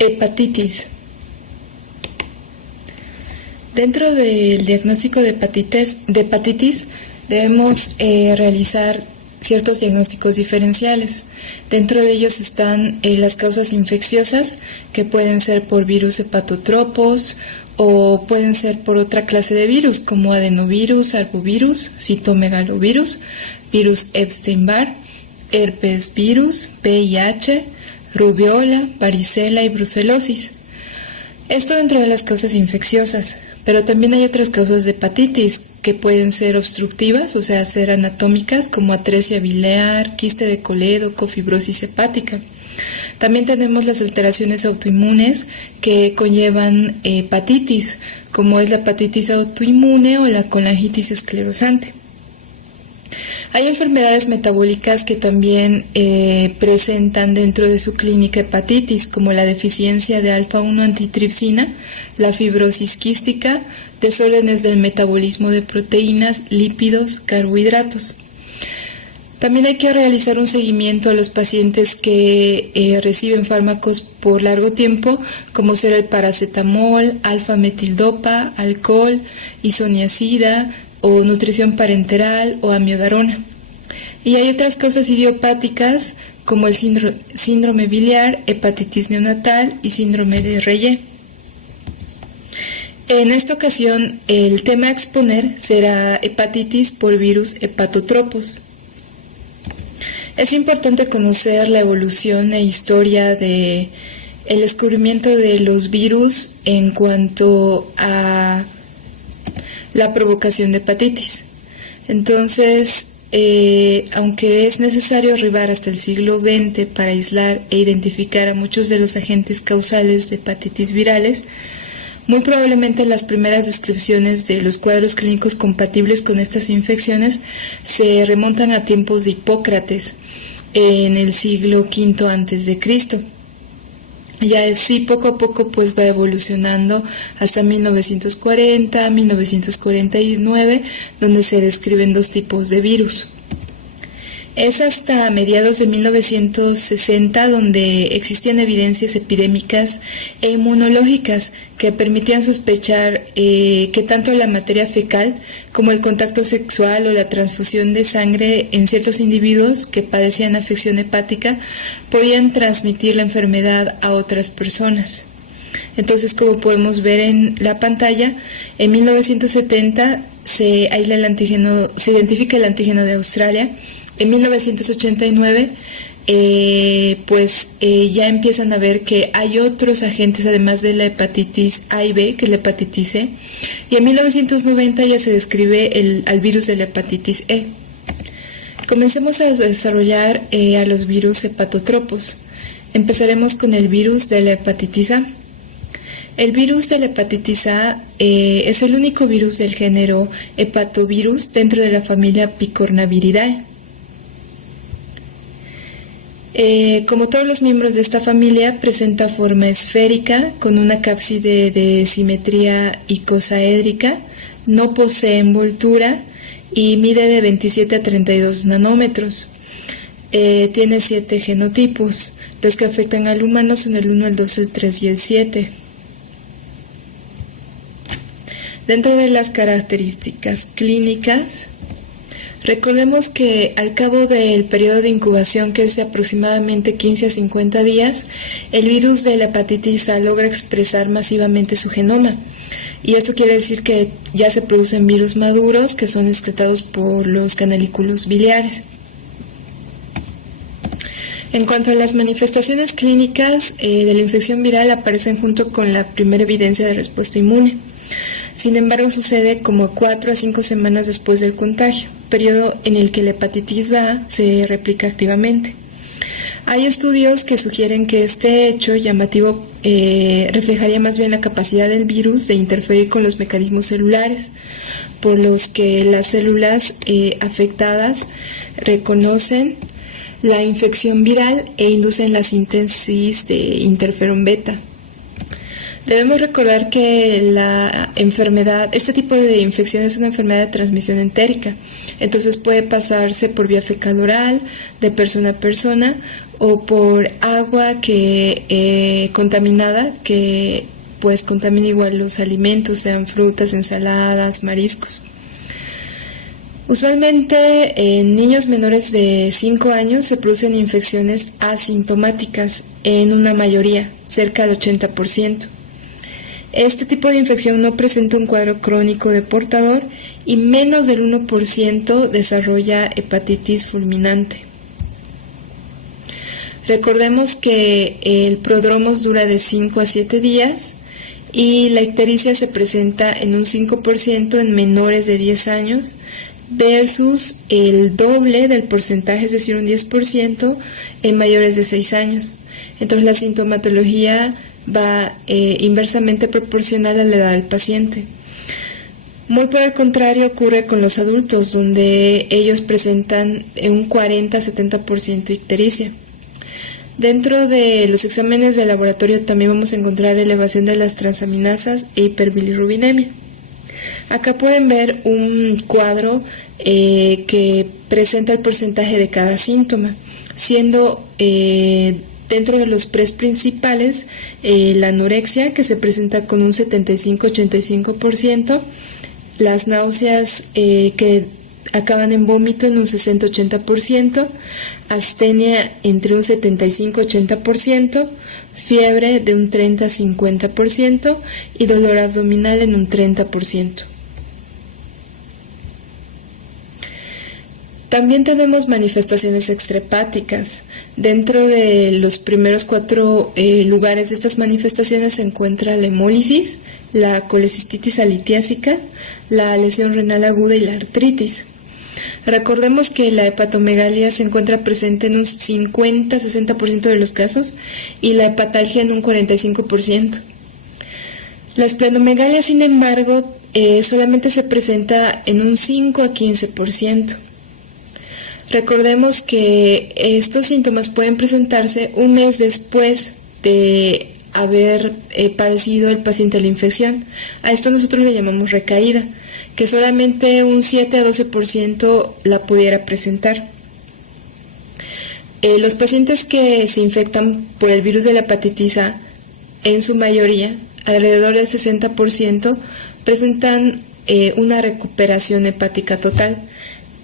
Hepatitis. Dentro del diagnóstico de hepatitis debemos realizar ciertos diagnósticos diferenciales. Dentro de ellos están las causas infecciosas, que pueden ser por virus hepatotropos o pueden ser por otra clase de virus como adenovirus, arbovirus, citomegalovirus, virus Epstein-Barr, herpes virus, VIH, rubiola, varicela y brucelosis. Esto dentro de las causas infecciosas, pero también hay otras causas de hepatitis que pueden ser obstructivas, o sea, ser anatómicas, como atresia biliar, quiste de colédoco, fibrosis hepática. También tenemos las alteraciones autoinmunes que conllevan hepatitis, como es la hepatitis autoinmune o la colangitis esclerosante. Hay enfermedades metabólicas que también presentan dentro de su clínica hepatitis, como la deficiencia de alfa-1 antitripsina, la fibrosis quística, desórdenes del metabolismo de proteínas, lípidos, carbohidratos. También hay que realizar un seguimiento a los pacientes que reciben fármacos por largo tiempo, como ser el paracetamol, alfa-metildopa, alcohol, isoniazida, o nutrición parenteral o amiodarona. Y hay otras causas idiopáticas como el síndrome biliar, hepatitis neonatal y síndrome de Reye. En esta ocasión el tema a exponer será hepatitis por virus hepatotropos. Es importante conocer la evolución e historia de el descubrimiento de los virus en cuanto a la provocación de hepatitis. Entonces, aunque es necesario arribar hasta el siglo XX para aislar e identificar a muchos de los agentes causales de hepatitis virales, muy probablemente las primeras descripciones de los cuadros clínicos compatibles con estas infecciones se remontan a tiempos de Hipócrates, en el siglo V a.C. Ya sí, poco a poco pues va evolucionando hasta 1940, 1949, donde se describen dos tipos de virus. Es hasta mediados de 1960 donde existían evidencias epidémicas e inmunológicas que permitían sospechar que tanto la materia fecal como el contacto sexual o la transfusión de sangre en ciertos individuos que padecían afección hepática podían transmitir la enfermedad a otras personas. Entonces, como podemos ver en la pantalla, en 1970 se identifica el antígeno de Australia. En 1989, ya empiezan a ver que hay otros agentes, además de la hepatitis A y B, que es la hepatitis C, y en 1990 ya se describe al virus de la hepatitis E. Comencemos a desarrollar a los virus hepatotropos. Empezaremos con el virus de la hepatitis A. El virus de la hepatitis A es el único virus del género hepatovirus dentro de la familia Picornaviridae. Como todos los miembros de esta familia, presenta forma esférica con una cápside de simetría icosaédrica, no posee envoltura y mide de 27 a 32 nanómetros. Tiene 7 genotipos. Los que afectan al humano son el 1, el 2, el 3 y el 7. Dentro de las características clínicas, recordemos que al cabo del periodo de incubación, que es de aproximadamente 15 a 50 días, el virus de la hepatitis A logra expresar masivamente su genoma. Y esto quiere decir que ya se producen virus maduros que son excretados por los canalículos biliares. En cuanto a las manifestaciones clínicas de la infección viral, aparecen junto con la primera evidencia de respuesta inmune. Sin embargo, sucede como 4 a 5 semanas después del contagio, periodo en el que la hepatitis A se replica activamente. Hay estudios que sugieren que este hecho llamativo reflejaría más bien la capacidad del virus de interferir con los mecanismos celulares, por los que las células afectadas reconocen la infección viral e inducen la síntesis de interferón beta. Debemos recordar que este tipo de infección es una enfermedad de transmisión entérica. Entonces puede pasarse por vía fecal oral, de persona a persona, o por agua contaminada, que pues contamina igual los alimentos, sean frutas, ensaladas, mariscos. Usualmente en niños menores de 5 años se producen infecciones asintomáticas en una mayoría, cerca del 80%. Este tipo de infección no presenta un cuadro crónico de portador y menos del 1% desarrolla hepatitis fulminante. Recordemos que el prodromos dura de 5 a 7 días y la ictericia se presenta en un 5% en menores de 10 años versus el doble del porcentaje, es decir, un 10% en mayores de 6 años. Entonces la sintomatología va inversamente proporcional a la edad del paciente. Muy por el contrario ocurre con los adultos, donde ellos presentan un 40-70% ictericia. Dentro de los exámenes de laboratorio también vamos a encontrar elevación de las transaminasas e hiperbilirrubinemia. Acá pueden ver un cuadro que presenta el porcentaje de cada síntoma, siendo dentro de los principales la anorexia, que se presenta con un 75-85%, las náuseas que acaban en vómito en un 60-80%, astenia entre un 75-80%, fiebre de un 30-50% y dolor abdominal en un 30%. También tenemos manifestaciones extrahepáticas. Dentro de los primeros 4 lugares de estas manifestaciones se encuentra la hemólisis, la colecistitis alitiásica, la lesión renal aguda y la artritis. Recordemos que la hepatomegalia se encuentra presente en un 50-60% de los casos y la hepatalgia en un 45%. La esplenomegalia, sin embargo, solamente se presenta en un 5-15%. Recordemos que estos síntomas pueden presentarse un mes después de haber padecido el paciente la infección. A esto nosotros le llamamos recaída, que solamente un 7-12% la pudiera presentar. Los pacientes que se infectan por el virus de la hepatitis A, en su mayoría, alrededor del 60%, presentan una recuperación hepática total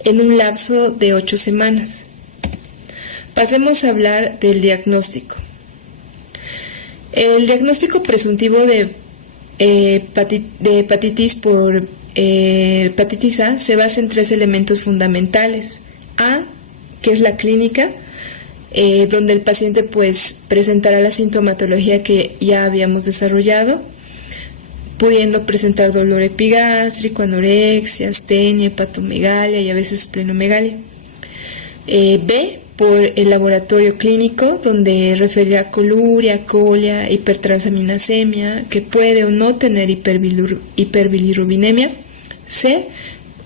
en un lapso de 8 semanas. Pasemos a hablar del diagnóstico. El diagnóstico presuntivo de hepatitis por hepatitis A se basa en 3 elementos fundamentales. A, que es la clínica, donde el paciente pues presentará la sintomatología que ya habíamos desarrollado, pudiendo presentar dolor epigástrico, anorexia, astenia, hepatomegalia y a veces esplenomegalia. B, por el laboratorio clínico, donde referirá coluria, colia, hipertransaminasemia, que puede o no tener hiperbilirrubinemia. C,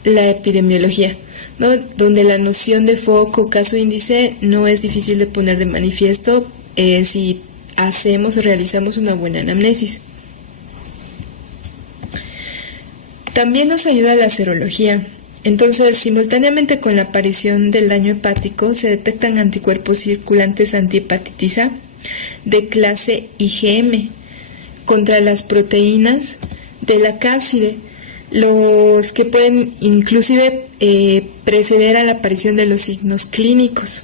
la epidemiología, ¿no? Donde la noción de foco, caso índice, no es difícil de poner de manifiesto si realizamos una buena anamnesis. También nos ayuda la serología. Entonces, simultáneamente con la aparición del daño hepático, se detectan anticuerpos circulantes antihepatitis A de clase IgM contra las proteínas de la cápside, los que pueden inclusive preceder a la aparición de los signos clínicos.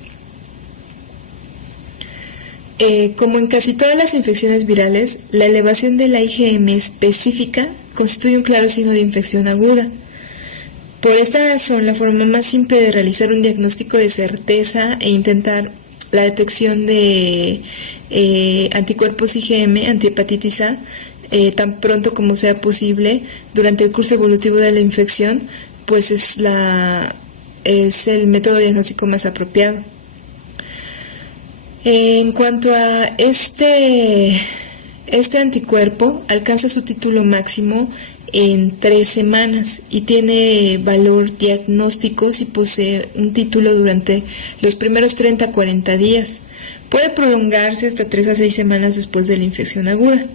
Como en casi todas las infecciones virales, la elevación de la IgM específica constituye un claro signo de infección aguda. Por esta razón, la forma más simple de realizar un diagnóstico de certeza e intentar la detección de anticuerpos IgM, antihepatitis A, tan pronto como sea posible durante el curso evolutivo de la infección, pues es el método diagnóstico más apropiado. En cuanto a este anticuerpo, alcanza su título máximo en 3 semanas y tiene valor diagnóstico si posee un título durante los primeros 30 a 40 días. Puede prolongarse hasta 3 a 6 semanas después de la infección aguda.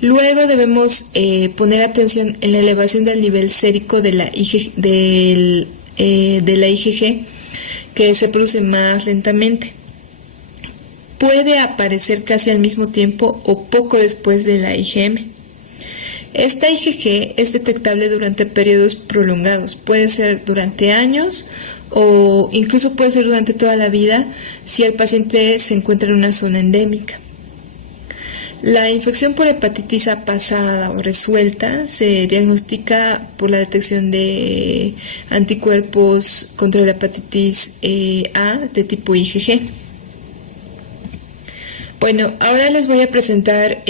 Luego debemos poner atención en la elevación del nivel sérico del de la IgG, que se produce más lentamente. Puede aparecer casi al mismo tiempo o poco después de la IgM. Esta IgG es detectable durante periodos prolongados, puede ser durante años o incluso puede ser durante toda la vida si el paciente se encuentra en una zona endémica. La infección por hepatitis A pasada o resuelta se diagnostica por la detección de anticuerpos contra la hepatitis A de tipo IgG. Bueno, ahora les voy a presentar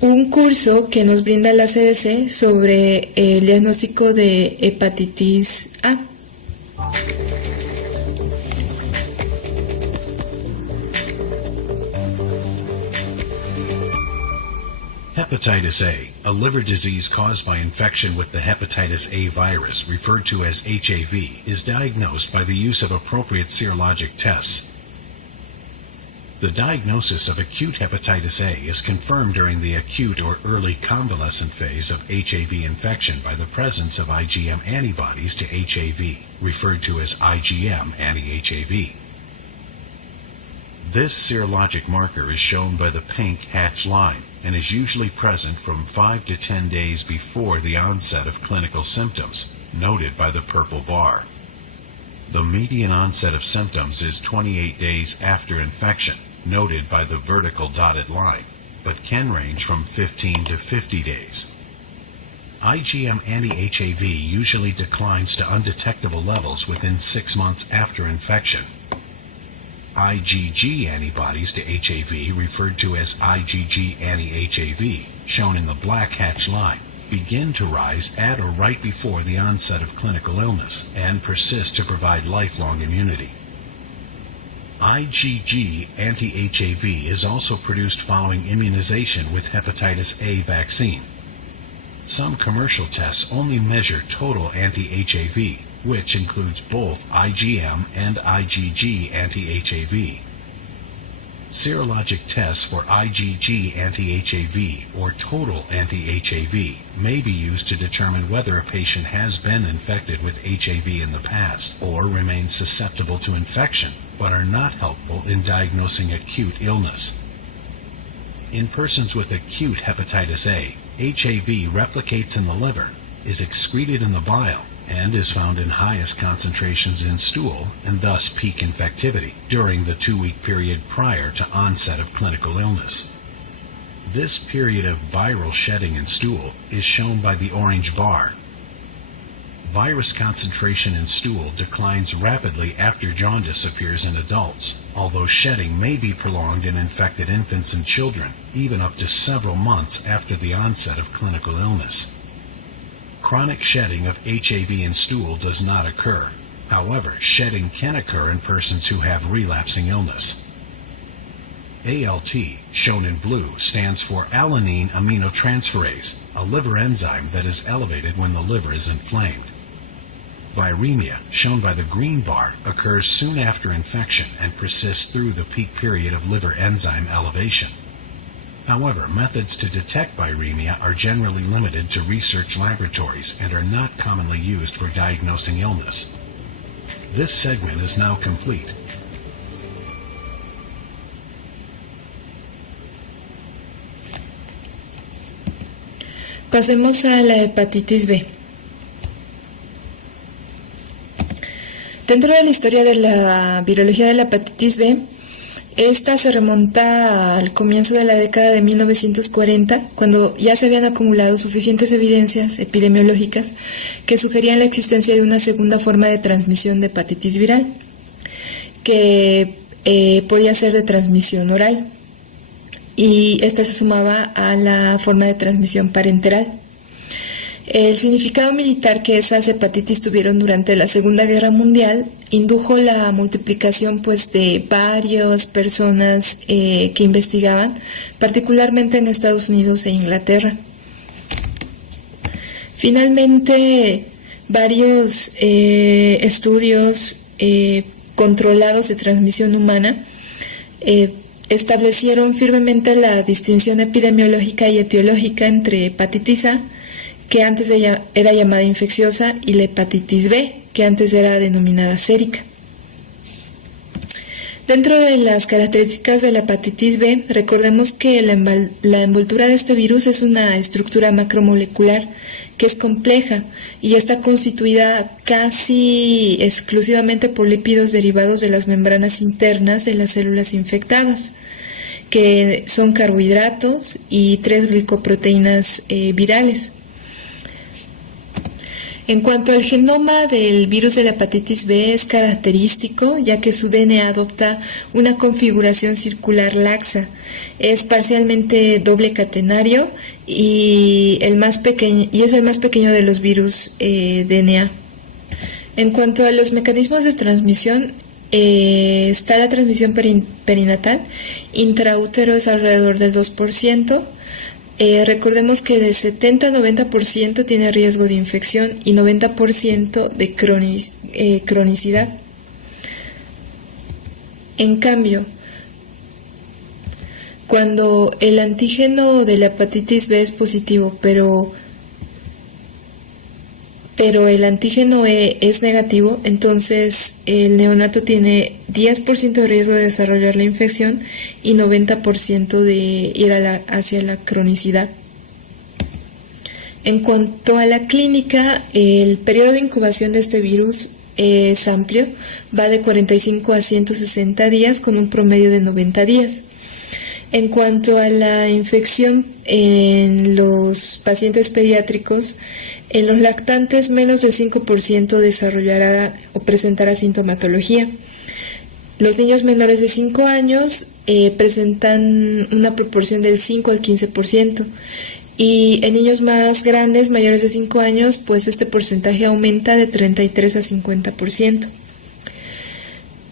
un curso que nos brinda la CDC sobre el diagnóstico de hepatitis A. Hepatitis A liver disease caused by infection with the hepatitis A virus, referred to as HAV, is diagnosed by the use of appropriate serologic tests. The diagnosis of acute hepatitis A is confirmed during the acute or early convalescent phase of HAV infection by the presence of IgM antibodies to HAV, referred to as IgM anti-HAV. This serologic marker is shown by the pink hatch line and is usually present from 5 to 10 days before the onset of clinical symptoms, noted by the purple bar. The median onset of symptoms is 28 days after infection, noted by the vertical dotted line, but can range from 15 to 50 days. IgM anti-HAV usually declines to undetectable levels within 6 months after infection. IgG antibodies to HAV, referred to as IgG anti-HAV, shown in the black hatch line, begin to rise at or right before the onset of clinical illness and persist to provide lifelong immunity. IgG anti-HAV is also produced following immunization with hepatitis A vaccine. Some commercial tests only measure total anti-HAV, which includes both IgM and IgG anti-HAV. Serologic tests for IgG anti-HAV or total anti-HAV may be used to determine whether a patient has been infected with HAV in the past or remains susceptible to infection, but are not helpful in diagnosing acute illness. In persons with acute hepatitis A, HAV replicates in the liver, is excreted in the bile, and is found in highest concentrations in stool and thus peak infectivity during the 2-week period prior to onset of clinical illness. This period of viral shedding in stool is shown by the orange bar. Virus concentration in stool declines rapidly after jaundice appears in adults, although shedding may be prolonged in infected infants and children, even up to several months after the onset of clinical illness. Chronic shedding of HAV in stool does not occur. However, shedding can occur in persons who have relapsing illness. ALT, shown in blue, stands for alanine aminotransferase, a liver enzyme that is elevated when the liver is inflamed. Viremia, shown by the green bar, occurs soon after infection and persists through the peak period of liver enzyme elevation. However, methods to detect viremia are generally limited to research laboratories and are not commonly used for diagnosing illness. This segment is now complete. Pasemos a la hepatitis B. Dentro de la historia de la virología de la hepatitis B, esta se remonta al comienzo de la década de 1940, cuando ya se habían acumulado suficientes evidencias epidemiológicas que sugerían la existencia de una segunda forma de transmisión de hepatitis viral, que podía ser de transmisión oral, y esta se sumaba a la forma de transmisión parenteral. El significado militar que esas hepatitis tuvieron durante la Segunda Guerra Mundial indujo la multiplicación de varias personas que investigaban, particularmente en Estados Unidos e Inglaterra. Finalmente, varios estudios controlados de transmisión humana establecieron firmemente la distinción epidemiológica y etiológica entre hepatitis A, que antes era llamada infecciosa, y la hepatitis B, que antes era denominada sérica. Dentro de las características de la hepatitis B, recordemos que la envoltura de este virus es una estructura macromolecular que es compleja y está constituida casi exclusivamente por lípidos derivados de las membranas internas de las células infectadas, que son carbohidratos y 3 glicoproteínas virales. En cuanto al genoma del virus de la hepatitis B, es característico, ya que su DNA adopta una configuración circular laxa. Es parcialmente doble catenario y es el más pequeño de los virus DNA. En cuanto a los mecanismos de transmisión, está la transmisión perinatal. Intraútero es alrededor del 2%. Recordemos que de 70 a 90% tiene riesgo de infección y 90% de cronicidad. En cambio, cuando el antígeno de la hepatitis B es positivo, pero el antígeno E es negativo, entonces el neonato tiene 10% de riesgo de desarrollar la infección y 90% de ir hacia la cronicidad. En cuanto a la clínica, el periodo de incubación de este virus es amplio, va de 45 a 160 días con un promedio de 90 días. En cuanto a la infección en los pacientes pediátricos, en los lactantes menos del 5% desarrollará o presentará sintomatología. Los niños menores de 5 años presentan una proporción del 5 al 15%, y en niños más grandes, mayores de 5 años, pues este porcentaje aumenta de 33 a 50%.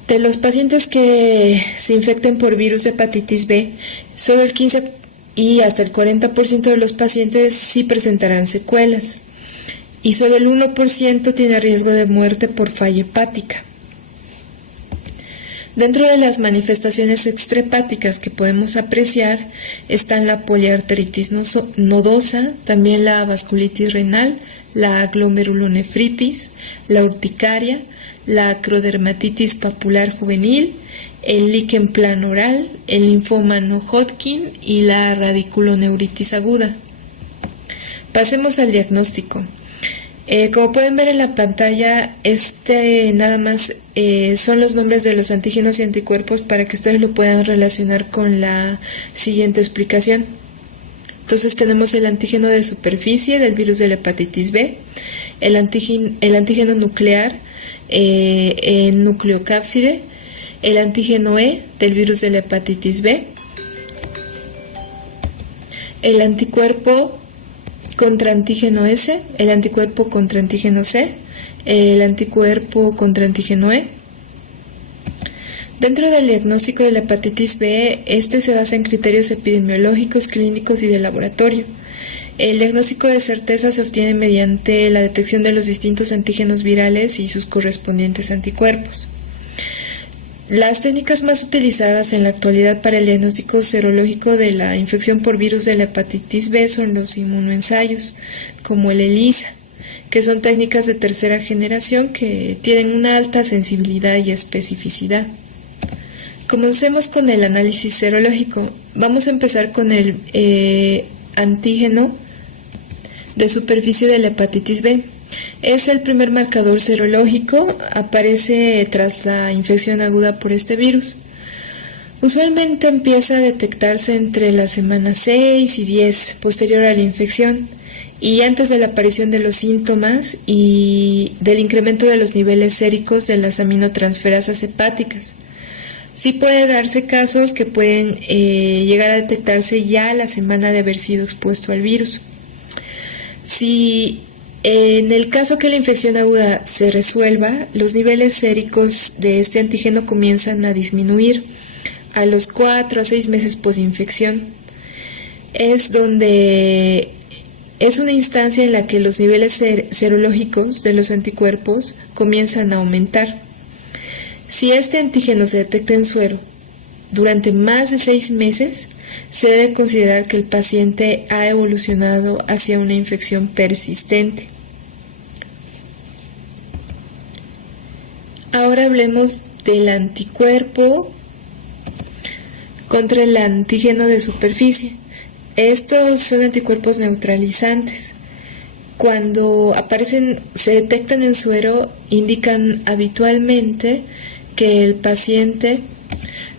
De los pacientes que se infecten por virus de hepatitis B, solo el 15 y hasta el 40% de los pacientes sí presentarán secuelas, y solo el 1% tiene riesgo de muerte por falla hepática. Dentro de las manifestaciones extrahepáticas que podemos apreciar están la poliarteritis nodosa, también la vasculitis renal, la glomerulonefritis, la urticaria, la acrodermatitis papular juvenil, el líquen plano oral, el linfoma no Hodgkin y la radiculoneuritis aguda. Pasemos al diagnóstico. Como pueden ver en la pantalla, nada más son los nombres de los antígenos y anticuerpos para que ustedes lo puedan relacionar con la siguiente explicación. Entonces tenemos el antígeno de superficie del virus de la hepatitis B, el antígeno nuclear nucleocápside, el antígeno E del virus de la hepatitis B, el anticuerpo contra antígeno S, el anticuerpo contra antígeno C, el anticuerpo contra antígeno E. Dentro del diagnóstico de la hepatitis B, se basa en criterios epidemiológicos, clínicos y de laboratorio. El diagnóstico de certeza se obtiene mediante la detección de los distintos antígenos virales y sus correspondientes anticuerpos. Las técnicas más utilizadas en la actualidad para el diagnóstico serológico de la infección por virus de la hepatitis B son los inmunoensayos, como el ELISA, que son técnicas de tercera generación que tienen una alta sensibilidad y especificidad. Comencemos con el análisis serológico. Vamos a empezar con el antígeno de superficie de la hepatitis B. Es el primer marcador serológico, aparece tras la infección aguda por este virus. Usualmente empieza a detectarse entre las semanas 6 y 10 posterior a la infección y antes de la aparición de los síntomas y del incremento de los niveles séricos de las aminotransferasas hepáticas. Sí puede darse casos que pueden llegar a detectarse ya a la semana de haber sido expuesto al virus. Si en el caso que la infección aguda se resuelva, los niveles séricos de este antígeno comienzan a disminuir a los 4 a 6 meses posinfección. Es una instancia en la que los niveles serológicos de los anticuerpos comienzan a aumentar. Si este antígeno se detecta en suero durante más de 6 meses, se debe considerar que el paciente ha evolucionado hacia una infección persistente. Ahora hablemos del anticuerpo contra el antígeno de superficie. Estos son anticuerpos neutralizantes. Cuando aparecen, se detectan en suero, indican habitualmente que el paciente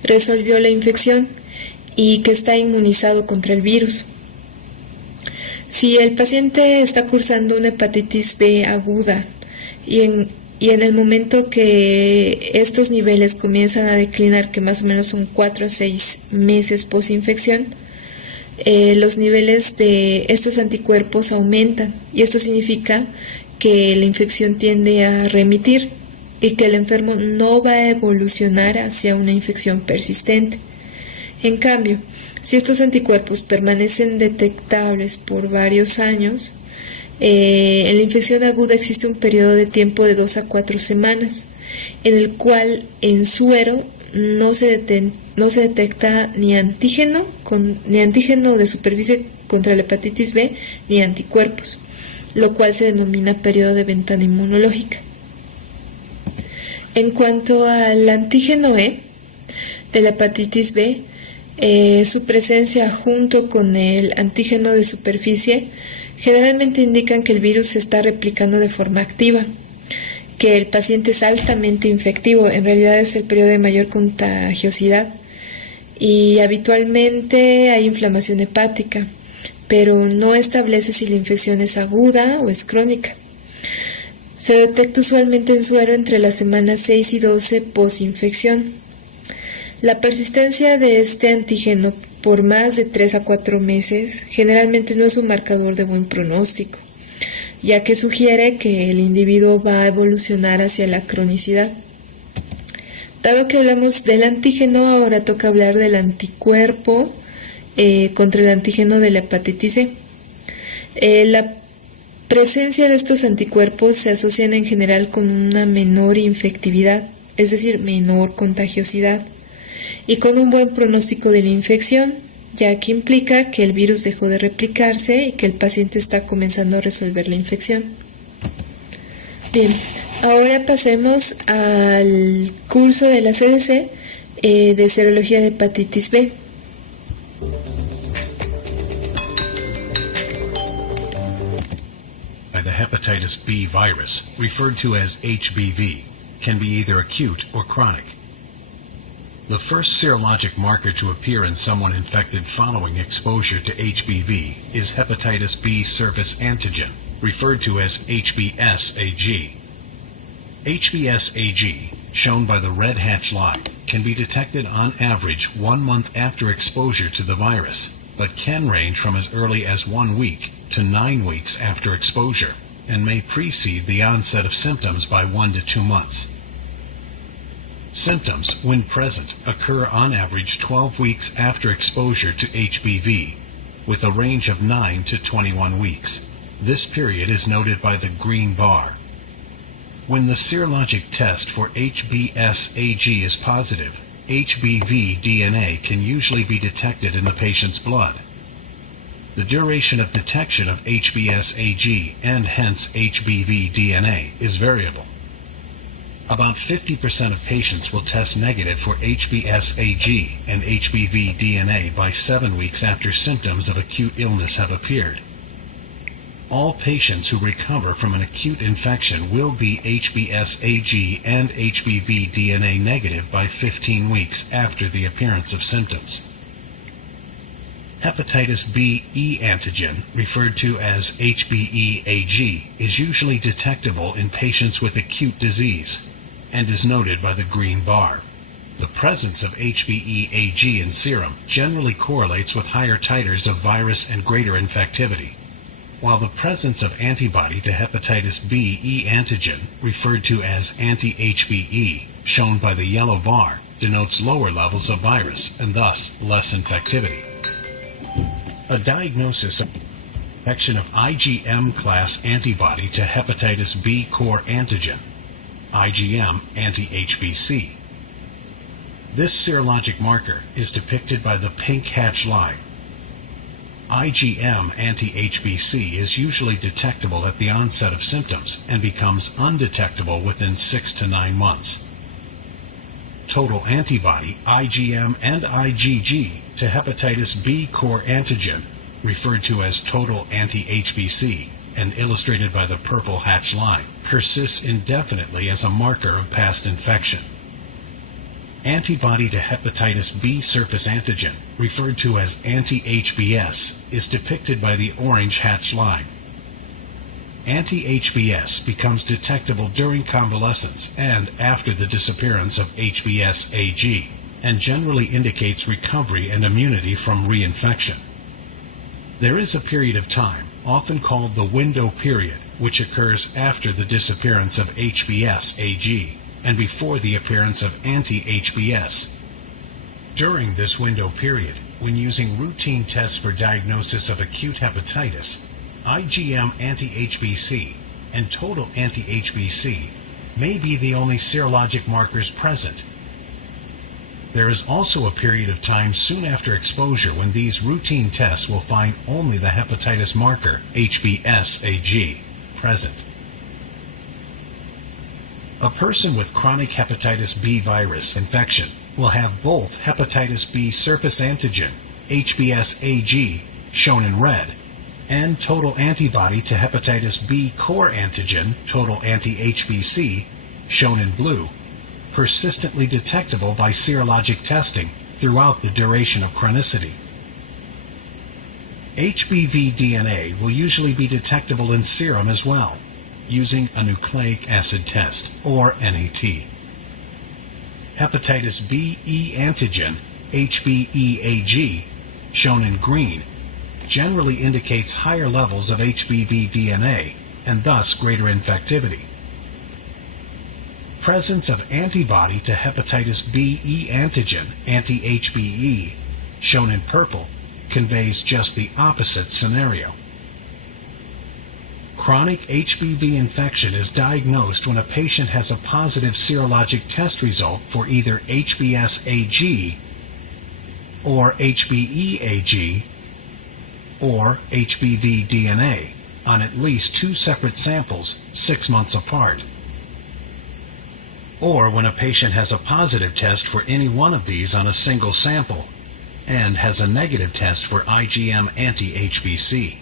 resolvió la infección y que está inmunizado contra el virus. Si el paciente está cursando una hepatitis B aguda y en el momento que estos niveles comienzan a declinar, que más o menos son 4 a 6 meses posinfección, los niveles de estos anticuerpos aumentan y esto significa que la infección tiende a remitir y que el enfermo no va a evolucionar hacia una infección persistente. En cambio, si estos anticuerpos permanecen detectables por varios años, en la infección aguda existe un periodo de tiempo de 2 a 4 semanas, en el cual en suero no se detecta ni antígeno de superficie contra la hepatitis B ni anticuerpos, lo cual se denomina periodo de ventana inmunológica. En cuanto al antígeno E de la hepatitis B, su presencia junto con el antígeno de superficie generalmente indican que el virus se está replicando de forma activa, que el paciente es altamente infectivo, en realidad es el periodo de mayor contagiosidad y habitualmente hay inflamación hepática, pero no establece si la infección es aguda o es crónica. Se detecta usualmente en suero entre las semanas 6 y 12 posinfección. La persistencia de este antígeno por más de 3 a 4 meses generalmente no es un marcador de buen pronóstico, ya que sugiere que el individuo va a evolucionar hacia la cronicidad. Dado que hablamos del antígeno, ahora toca hablar del anticuerpo contra el antígeno de la hepatitis C. La presencia de estos anticuerpos se asocian en general con una menor infectividad, es decir, menor contagiosidad, y con un buen pronóstico de la infección, ya que implica que el virus dejó de replicarse y que el paciente está comenzando a resolver la infección. Bien, ahora pasemos al curso de la CDC de serología de hepatitis B. The hepatitis B virus, referred to as HBV, can be either acute or chronic. The first serologic marker to appear in someone infected following exposure to HBV is hepatitis B surface antigen, referred to as HBsAg. HBsAg, shown by the red hatch line, can be detected on average 1 month after exposure to the virus, but can range from as early as 1 week to 9 weeks after exposure, and may precede the onset of symptoms by 1 to 2 months. Symptoms, when present, occur on average 12 weeks after exposure to HBV, with a range of 9 to 21 weeks. This period is noted by the green bar. When the serologic test for HBsAg is positive, HBV DNA can usually be detected in the patient's blood. The duration of detection of HBsAg and hence HBV DNA is variable. About 50% of patients will test negative for HBsAg and HBV DNA by 7 weeks after symptoms of acute illness have appeared. All patients who recover from an acute infection will be HBsAg and HBV DNA negative by 15 weeks after the appearance of symptoms. Hepatitis B E antigen, referred to as HBeAg, is usually detectable in patients with acute disease and is noted by the green bar. The presence of HBeAg in serum generally correlates with higher titers of virus and greater infectivity, while the presence of antibody to hepatitis B E antigen, referred to as anti-HBe, shown by the yellow bar, denotes lower levels of virus and thus less infectivity. A diagnosis of infection of IgM class antibody to hepatitis B core antigen, IgM anti-HBC. This serologic marker is depicted by the pink hatch line. IgM anti-HBC is usually detectable at the onset of symptoms and becomes undetectable within 6 to 9 months. Total antibody, IgM and IgG, to hepatitis B core antigen, referred to as total anti-HBC and illustrated by the purple hatch line, persists indefinitely as a marker of past infection. Antibody to hepatitis B surface antigen, referred to as anti-HBs, is depicted by the orange hatch line. Anti-HBs becomes detectable during convalescence and after the disappearance of HBsAg, and generally indicates recovery and immunity from reinfection. There is a period of time, often called the window period, which occurs after the disappearance of HBsAg and before the appearance of anti-HBs. During this window period, when using routine tests for diagnosis of acute hepatitis, IgM anti-HBC and total anti-HBC may be the only serologic markers present. There is also a period of time soon after exposure when these routine tests will find only the hepatitis marker, HBsAg, present. A person with chronic hepatitis B virus infection will have both hepatitis B surface antigen, HBsAg, shown in red, and total antibody to hepatitis B core antigen, total anti-HBC, shown in blue, persistently detectable by serologic testing throughout the duration of chronicity. HBV DNA will usually be detectable in serum as well, using a nucleic acid test, or NAT. Hepatitis B E antigen, HBeAg, shown in green, generally indicates higher levels of HBV DNA and thus greater infectivity. Presence of antibody to hepatitis B E antigen, anti-HBe, shown in purple, conveys just the opposite scenario. Chronic HBV infection is diagnosed when a patient has a positive serologic test result for either HBsAg or HBeAg or HBV DNA on at least 2 separate samples 6 months apart, or when a patient has a positive test for any one of these on a single sample and has a negative test for IgM anti-HBC.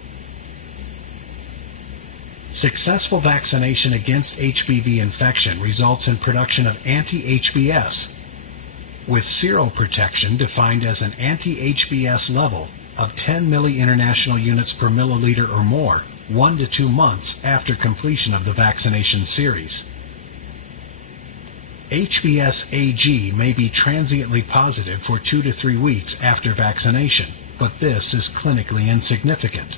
Successful vaccination against HBV infection results in production of anti-HBs, with seroprotection defined as an anti-HBs level of 10 milli-international units per milliliter or more 1 to 2 months after completion of the vaccination series. HBsAg may be transiently positive for 2 to 3 weeks after vaccination, but this is clinically insignificant.